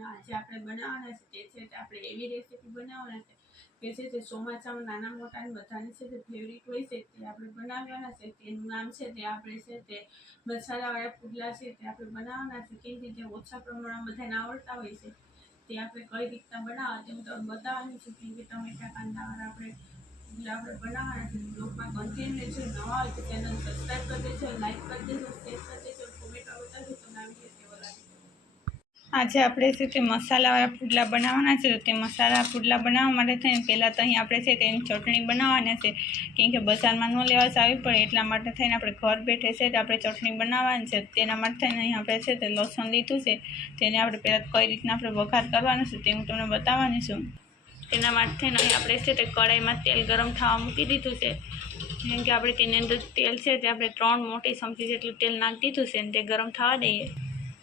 અને આજે આપણે બનાવવાના છે તે છે તે આપણે એવી રેસીપી બનાવવાના છે કે છે તે ચોમાસામાં નાના મોટા બધાની છે તે ફેવરિટ હોય છે તે આપણે બનાવવાના છે. તેનું નામ છે તે આપણે છે તે મસાલાવાળા પુડલા છે તે આપણે બનાવવાના છે. કેવી રીતે ઓછા પ્રમાણમાં બધાને આવડતા હોય છે તે આપણે કઈ રીતના બનાવવા તે હું તમને બતાવવાની છું. કેમ કે ટમેટા કાંદાવાળા આપણે પુડલા આપણે બનાવવાના છે. બ્લોગમાં કન્ટિન્યુ છે. નવા હોય તો ચેનલ સબસ્ક્રાઈબ કરી દેજો, લાઈક કરી દેજો, શેર કરી દેજો, કોમેન્ટમાં બતાવજો તમને આ વિડીયો કેવો લાગે. આજે આપણે છે તે મસાલાવાળા પુડલા બનાવવાના છે. તો તે મસાલા પુડલા બનાવવા માટે થઈને પહેલાં તો અહીં આપણે છે તેની ચટણી બનાવવાના છે. કેમ કે બજારમાં ન લેવા આવી પડે એટલા માટે થઈને આપણે ઘર બેઠે છે તે આપણે ચટણી બનાવવાની છે. તેના માટે થઈને અહીં આપણે છે તે લસણ લીધું છે. તેને આપણે પહેલાં કઈ રીતના આપણે વઘાર કરવાનો છે તે હું તમને બતાવવાની છું. તેના માટે થઈને અહીં આપણે છે તે કઢાઈમાં તેલ ગરમ થવા મૂકી દીધું છે. જેમ કે આપણે તેની અંદર તેલ છે તે આપણે 3 મોટી ચમચી જેટલું તેલ નાખી દીધું છે અને તે ગરમ થવા દઈએ.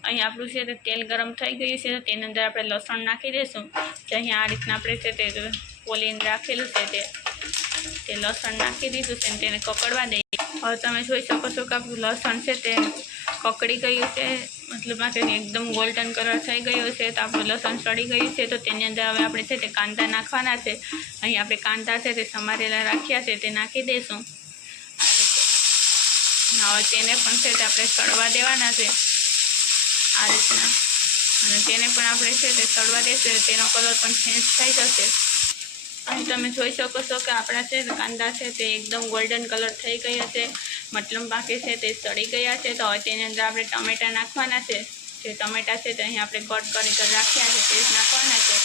અહીં આપણું છે તે તેલ ગરમ થઈ ગયું છે. તેની અંદર આપણે લસણ નાખી દઈશું. જે અહીંયા આ રીતના આપણે છે તે પોલીને રાખેલું છે તે લસણ નાખી દીધું છે અને તેને કકડવા દઈએ. હવે તમે જોઈ શકો છો કે આપણું લસણ છે તે કકડી ગયું છે, મતલબ કે એકદમ ગોલ્ડન કલર થઈ ગયો છે. તો આપણું લસણ સડી ગયું છે. તો તેની અંદર હવે આપણે છે તે કાંદા નાખવાના છે. અહીં આપણે કાંદા છે તે સમારેલા રાખ્યા છે તે નાખી દઈશું. હવે તેને પણ છે તે આપણે સળવા દેવાના છે આ રીતના, અને તેને પણ આપણે છે તે સળવા દેશે. તેનો કલર પણ ચેન્જ થઈ જશે. અહીં તમે જોઈ શકો છો કે આપણા છે કાંદા છે તે એકદમ ગોલ્ડન કલર થઈ ગયા છે, મતલબ બાકી છે તે સડી ગયા છે. તો હવે તેની અંદર આપણે ટમેટા નાખવાના છે. જે ટમેટા છે તે અહીં આપણે કટ કરી રાખ્યા છે તે જ નાખવાના છે.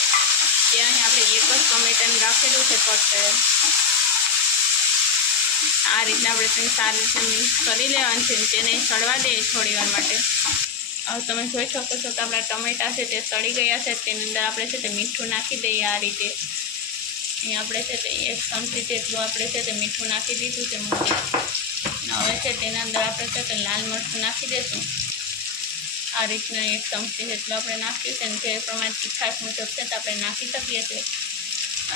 તે અહીં આપણે એક જ ટમેટાને રાખેલું છે કટ કરેલ. આ રીતના આપણે તેને સારી રીતે મિક્સ કરી લેવાનું છે. તેને સળવા દઈએ થોડી વાર માટે. હવે તમે જોઈ શકો છો કે આપણા ટમેટા છે તે સળી ગયા છે. તેની અંદર આપણે છે તે મીઠું નાખી દઈએ આ રીતે. અહીં આપણે છે તે 1 ચમચી જેટલું આપણે છે તે મીઠું નાખી દીધું છે. હવે છે તેના અંદર આપણે છે તે લાલ મરચું નાખી દઈશું. આ રીતના 1 ચમચી જેટલું આપણે નાખ્યું છે. અને જે પ્રમાણે તીખાશ મુજબ છે તે આપણે નાખી શકીએ છીએ.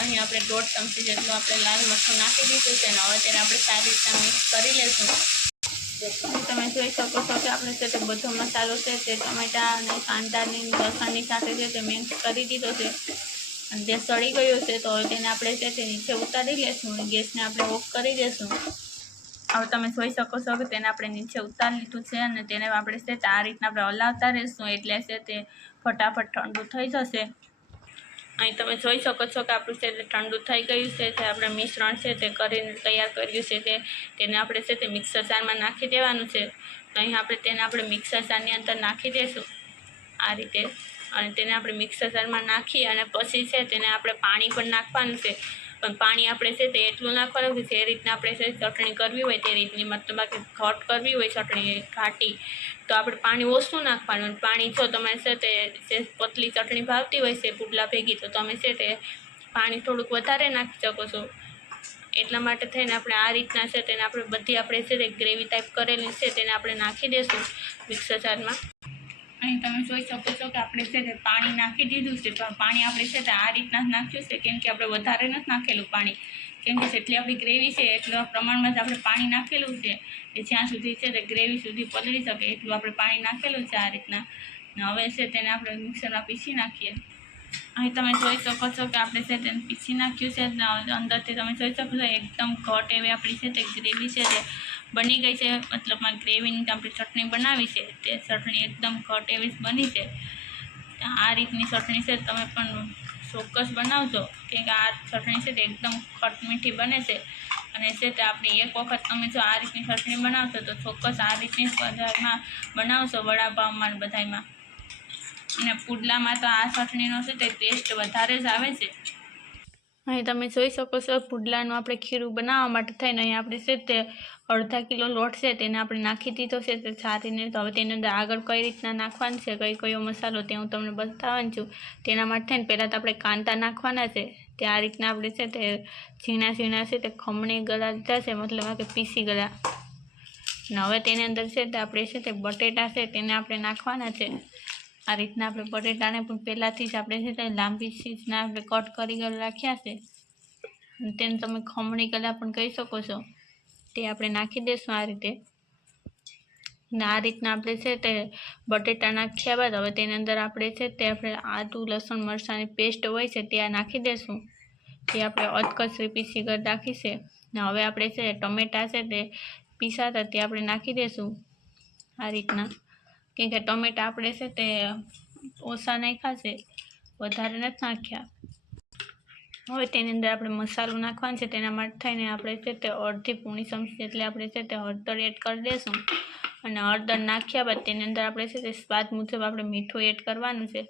અહીં આપણે 1.5 ચમચી જેટલું આપણે લાલ મરચું નાખી દીધું છે. અને હવે તેને આપણે સારી રીતના મિક્સ કરી લઈશું. તમે જોઈ શકો છો કે આપણે છે તે બધો મસાલો છે તે ટમેટા અને કાંદાની લસણની સાથે છે તે મિક્સ કરી દીધો છે અને તે સળી ગયું છે. તો હવે તેને આપણે છે તે નીચે ઉતારી લઈશું અને ગેસને આપણે ઓફ કરી દઈશું. હવે તમે જોઈ શકો છો કે તેને આપણે નીચે ઉતારી લીધું છે અને તેને આપણે છે તે આ રીતના આપણે હલાવતા રહીશું એટલે છે તે ફટાફટ ઠંડુ થઈ જશે. અહીં તમે જોઈ શકો છો કે આપણું છે તે ઠંડુ થઈ ગયું છે. જે આપણે મિશ્રણ છે તે કરીને તૈયાર કર્યું છે તેને આપણે છે તે મિક્સર જારમાં નાખી દેવાનું છે. તો અહીં આપણે મિક્સર જારની અંદર નાખી દઈશું આ રીતે. અને તેને આપણે મિક્સર જારમાં નાખી અને પછી છે તેને આપણે પાણી પણ નાખવાનું છે. પણ પાણી આપણે છે તે એટલું નાખવાનું કે જે રીતના આપણે છે ચટણી કરવી હોય તે રીતની, મતલબ કે ઘટ કરવી હોય ચટણી ઘાટી તો આપણે પાણી ઓછું નાખવાનું. પાણી જો તમારે છે તે જે પતલી ચટણી ભાવતી હોય છે પુડલા ભેગી તો તમે છે તે પાણી થોડુંક વધારે નાખી શકો છો. એટલા માટે થઈને આપણે આ રીતના છે તેને આપણે બધી આપણે છે તે ગ્રેવી ટાઈપ કરેલી છે તેને આપણે નાખી દઈશું મિક્સર જારમાં. અહીં તમે જોઈ શકો છો કે આપણે છે તે પાણી નાખી દીધું છે. તો પાણી આપણે છે તે આ રીતના જ નાખ્યું છે. કેમ કે આપણે વધારે નથી નાખેલું પાણી. કેમ કે જેટલી આપણી ગ્રેવી છે એટલા પ્રમાણમાં જ આપણે પાણી નાખેલું છે. કે જ્યાં સુધી છે તે ગ્રેવી સુધી પલળી શકે એટલું આપણે પાણી નાખેલું છે આ રીતના. હવે છે તેને આપણે મિક્સરમાં પીસી નાખીએ. અહીં તમે જોઈ શકો છો કે આપણે છે તેને પીસી નાખ્યું છે. અંદરથી તમે જોઈ શકો છો એકદમ ઘટ એવી આપણી છે તે ગ્રેવી છે તે બની ગઈ છે. મતલબમાં ગ્રેવીની આપણે ચટણી બનાવી છે તે ચટણી એકદમ ઘટ એવી બની છે. આ રીતની ચટણી છે તમે પણ ચોક્કસ બનાવજો. કેમ કે આ ચટણી છે તે એકદમ ખટ મીઠી બને છે. અને છે તે આપણે એક વખત તમે જો આ રીતની ચટણી બનાવશો તો ચોક્કસ આ રીતની બજારમાં બનાવશો વડાપાવમાં બધામાં. અને પુડલામાં તો આ ચટણીનો છે તે ટેસ્ટ વધારે જ આવે છે. અહીં તમે જોઈ શકો છો પુડલાનું આપણે ખીરું બનાવવા માટે થઈને અહીં આપણે છે તે 1/2 કિલો લોટ છે તેને આપણે નાખી દીધો છે તે છારીને. તો હવે તેની અંદર આગળ કઈ રીતના નાખવાનું છે, કયો મસાલો તે હું તમને બતાવવાની છું. તેના માટે થઈને પહેલાં તો આપણે કાંદા નાખવાના છે. તે આ રીતના આપણે છે તે ઝીણા ઝીણા છે તે ખમણી ગળા લીધા છે, મતલબ કે પીસી ગળા. અને હવે તેની અંદર છે તે આપણે છે તે બટેટા છે તેને આપણે નાખવાના છે. આ રીતના આપણે બટેટાને પણ પહેલાંથી જ આપણે છે તે લાંબી ચીજના આપણે કટ કરી રાખ્યા છે. તેને તમે ખમણી ગળા પણ કહી શકો છો. તે આપણે નાખી દઈશું આ રીતે. ને આ રીતના આપણે છે તે બટેટા નાખ્યા બાદ હવે તેની અંદર આપણે છે તે આપણે આદુ લસણ મરચાંની પેસ્ટ હોય છે તે નાખી દઈશું. તે આપણે અધકચરી પીસી કરી નાખી છે. ને હવે આપણે છે ટમેટાં છે તે પીસાતા તે આપણે નાખી દઈશું આ રીતના, કેમ કે ટમેટાં આપણે છે તે ઓછા નાખ્યા છે, વધારે નથી નાખ્યા. હવે તેની અંદર આપણે મસાલો નાખવાનો છે. તેના માટે થઈને આપણે છે તે અડધી પૂણી ચમચી એટલે આપણે છે તે હળદર એડ કરી દઈશું. અને હળદર નાખ્યા બાદ તેની અંદર આપણે છે તે સ્વાદ મુજબ આપણે મીઠું એડ કરવાનું છે.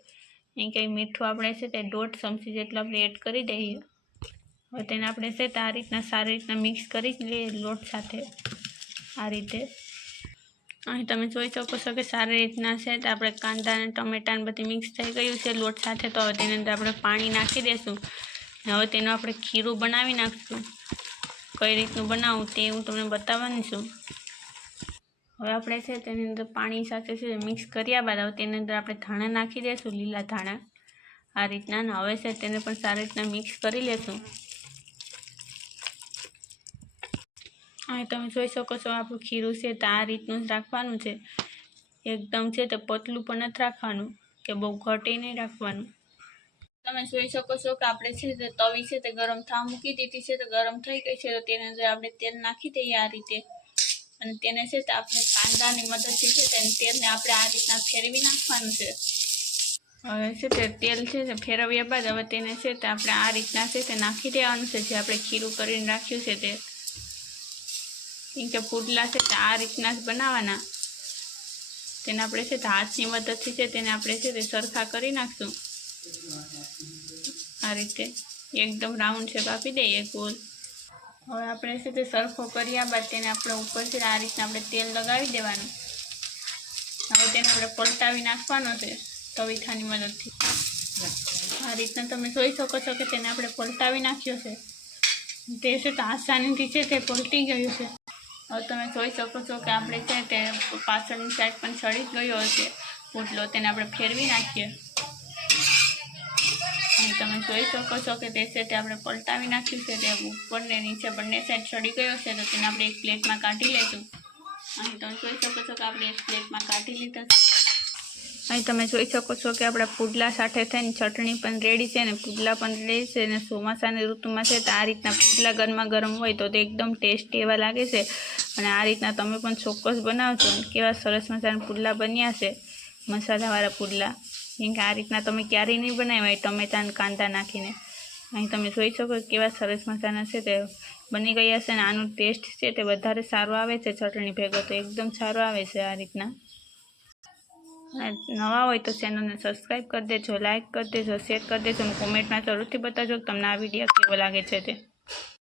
એમ કે મીઠું આપણે છે તે 1.5 ચમચી જેટલું આપણે એડ કરી દઈએ. હવે તેને આપણે છે તે આ રીતના સારી રીતના મિક્સ કરી લઈએ લોટ સાથે આ રીતે. અહીં તમે જોઈ શકો છો કે સારી રીતના છે તો આપણે કાંદા અને ટમેટાને બધી મિક્સ થઈ ગયું છે લોટ સાથે. તો હવે તેની અંદર આપણે પાણી નાખી દઈશું. હવે તેનું આપણે ખીરું બનાવી નાખીશું. કઈ રીતનું બનાવવું તે હું તમને બતાવવાની છું. હવે આપણે છે તેની અંદર પાણી સાથે છે મિક્સ કર્યા બાદ હવે તેની અંદર આપણે ધાણા નાખી દઈશું, લીલા ધાણા આ રીતના. ને હવે છે તેને પણ સારી રીતના મિક્સ કરી લેશું. અહીં તમે જોઈ શકો છો આપણું ખીરું છે તો આ રીતનું જ રાખવાનું છે. એકદમ છે તે પતલું પણ નથી રાખવાનું કે બહુ ઘટી નહીં રાખવાનું. તમે જોઈ શકો છો કે આપણે છે તે તવી છે તે ગરમ થવા મૂકી દીધી છે. તો ગરમ થઈ ગઈ છે તો તેની અંદર આપણે તેલ નાખી દઈએ આ રીતે. અને તેને છે તે આપણે કાંદાની મદદથી છે તેને તેલને આપણે આ રીતના ફેરવી નાખવાનું છે. હવે છે તે તેલ છે તે ફેરવ્યા બાદ હવે તેને છે તે આપણે આ રીતના છે તે નાખી દેવાનું છે જે આપણે ખીરું કરીને રાખ્યું છે તે. કેમ કે પુડલા છે તે આ રીતના જ બનાવવાના. તેને આપણે છે તે હાથની મદદથી છે તેને આપણે છે તે સરખા કરી નાખશું આ રીતે. એકદમ રાઉન્ડ શેપ આપી દઈએ ગોલ. હવે આપણે છે તે સરખો કર્યા બાદ તેને આપણે ઉપર છે આ રીતના આપણે તેલ લગાવી દેવાનું. હવે તેને આપણે પલટાવી નાખવાનો છે તવીથાની મદદથી આ રીતના. તમે જોઈ શકો છો કે તેને આપણે પલટાવી નાખ્યો છે. તે છે તો આસાનીથી છે તે પલટી ગયું છે. હવે તમે જોઈ શકો છો કે આપણે છે તે પાછળની સાઈડ પણ સડી ગયો હશે પુડલો. તેને આપણે ફેરવી નાખીએ. અને તમે જોઈ શકો છો કે તે છે તે આપણે પલટાવી નાખ્યું છે. તે ઉપર ને નીચે બંને સાઈડ સડી ગયો છે. તો તેને આપણે એક પ્લેટમાં કાઢી લઈશું. અહીં તમે જોઈ શકો છો કે આપણે એક પ્લેટમાં કાઢી લીધા છે. અહીં તમે જોઈ શકો છો કે આપણા પુડલા સાથે થઈને ચટણી પણ રેડી છે અને પુડલા પણ રેડી છે. અને ચોમાસાની ઋતુમાં છે તો આ રીતના પુડલા ગરમા ગરમ હોય તો તે એકદમ ટેસ્ટી એવા લાગે છે. અને આ રીતના તમે પણ ચોક્કસ બનાવજો. કેવા સરસ મજાના પુડલા બન્યા છે, મસાલાવાળા પુડલા. કેમ કે આ રીતના તમે ક્યારેય નહીં બનાવ્યા હોય ટમેટા અને કાંદા નાખીને. અહીં તમે જોઈ શકો કેવા સરસ મજાના છે તે બની ગયા છે. અને આનું ટેસ્ટ છે તે વધારે સારું આવે છે ચટણી ભેગો, તો એકદમ સારું આવે છે આ રીતના. નવા હોય તો ચેનલને સબસ્ક્રાઈબ કરી દેજો, લાઇક કરી દેજો, શેર કરી દેજો અને કોમેન્ટમાં જરૂરથી બતાવજો કે તમને આ વિડીયો કેવો લાગે છે તે.